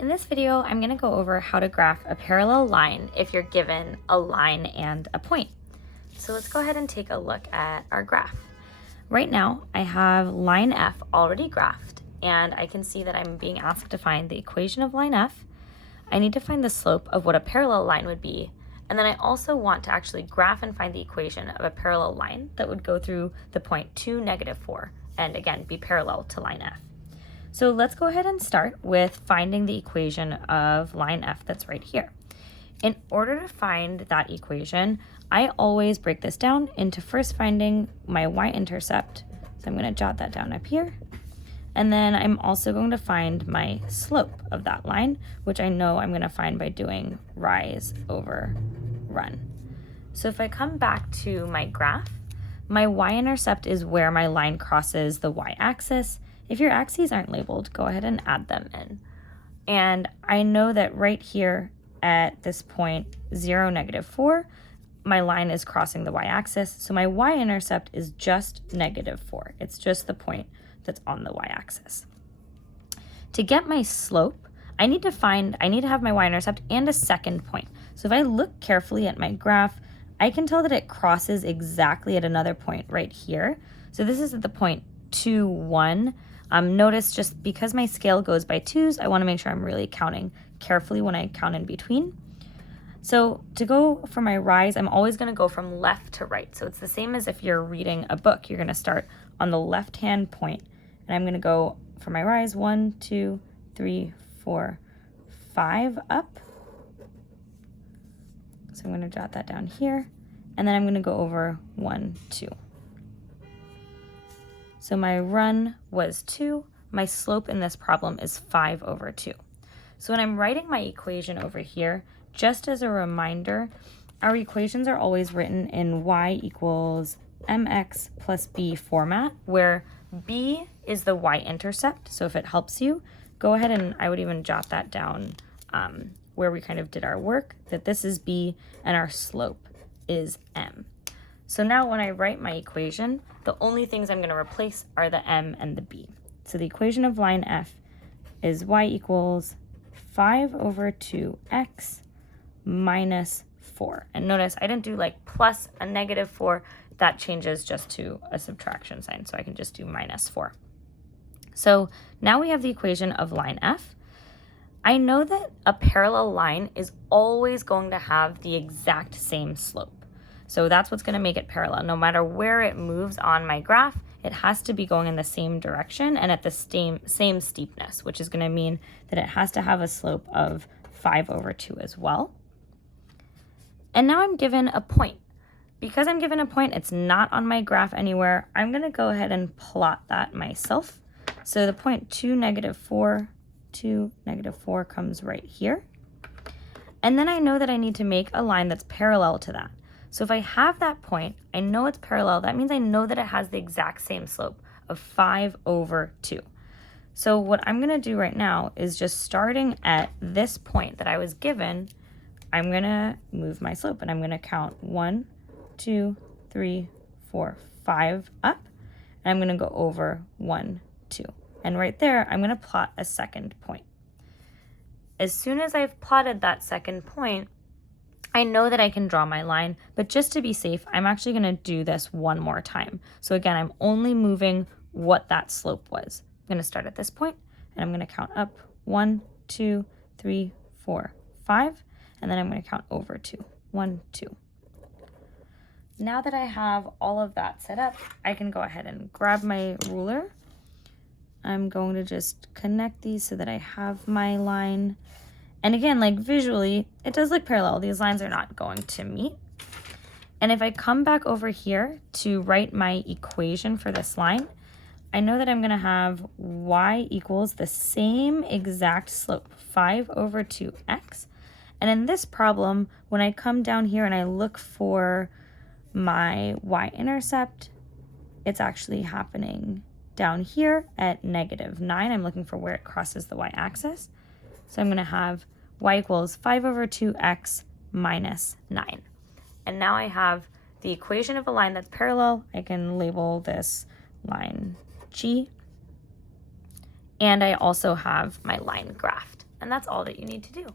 In this video, I'm going to go over how to graph a parallel line if you're given a line and a point. So let's go ahead and take a look at our graph. Right now, I have line F already graphed, and I can see that I'm being asked to find the equation of line F. I need to find the slope of what a parallel line would be, and then I also want to actually graph and find the equation of a parallel line that would go through the point 2, -4, and again, be parallel to line F. So let's go ahead and start with finding the equation of line F that's right here. In order to find that equation, I always break this down into first finding my y-intercept. So I'm going to jot that down up here. And then I'm also going to find my slope of that line, which I know I'm going to find by doing rise over run. So if I come back to my graph, my y-intercept is where my line crosses the y-axis. If your axes aren't labeled, go ahead and add them in. And I know that right here at this point, 0, -4, my line is crossing the y-axis. So my y-intercept is just -4. It's just the point that's on the y-axis. To get my slope, I need to have my y-intercept and a second point. So if I look carefully at my graph, I can tell that it crosses exactly at another point right here. So this is at the point 2, 1. Notice just because my scale goes by 2s, I want to make sure I'm really counting carefully when I count in between. So to go for my rise, I'm always going to go from left to right. So it's the same as if you're reading a book. You're going to start on the left-hand point, and I'm going to go for my rise 1, 2, 3, 4, 5 up. So I'm going to jot that down here, and then I'm going to go over 1, 2. So my run was 2. My slope in this problem is 5 over 2. So when I'm writing my equation over here, just as a reminder, our equations are always written in y equals mx plus b format, where b is the y-intercept. So if it helps you, go ahead and I would even jot that down where we kind of did our work, that this is b and our slope is m. So now when I write my equation, the only things I'm going to replace are the m and the b. So the equation of line F is y equals 5 over 2x minus 4. And notice I didn't do like plus a -4. That changes just to a subtraction sign. So I can just do -4. So now we have the equation of line F. I know that a parallel line is always going to have the exact same slope. So that's what's going to make it parallel. No matter where it moves on my graph, it has to be going in the same direction and at the same steepness, which is going to mean that it has to have a slope of 5 over 2 as well. And now I'm given a point. Because I'm given a point, it's not on my graph anywhere. I'm going to go ahead and plot that myself. So the point 2, -4, 2, -4 comes right here. And then I know that I need to make a line that's parallel to that. So if I have that point, I know it's parallel. That means I know that it has the exact same slope of 5 over 2. So what I'm going to do right now is just starting at this point that I was given, I'm going to move my slope and I'm going to count 1, 2, 3, 4, 5 up. And I'm going to go over 1, 2. And right there, I'm going to plot a second point. As soon as I've plotted that second point, I know that I can draw my line, but just to be safe, I'm actually going to do this one more time. So again, I'm only moving what that slope was. I'm going to start at this point, and I'm going to count up 1, 2, 3, 4, 5, and then I'm going to count over 2, 1, 2. Now that I have all of that set up, I can go ahead and grab my ruler. I'm going to just connect these so that I have my line. And again, like visually, it does look parallel. These lines are not going to meet. And if I come back over here to write my equation for this line, I know that I'm going to have y equals the same exact slope, 5 over 2x. And in this problem, when I come down here and I look for my y-intercept, it's actually happening down here at -9. I'm looking for where it crosses the y-axis. So I'm going to have y equals 5 over 2x minus 9. And now I have the equation of a line that's parallel. I can label this line G. And I also have my line graphed. And that's all that you need to do.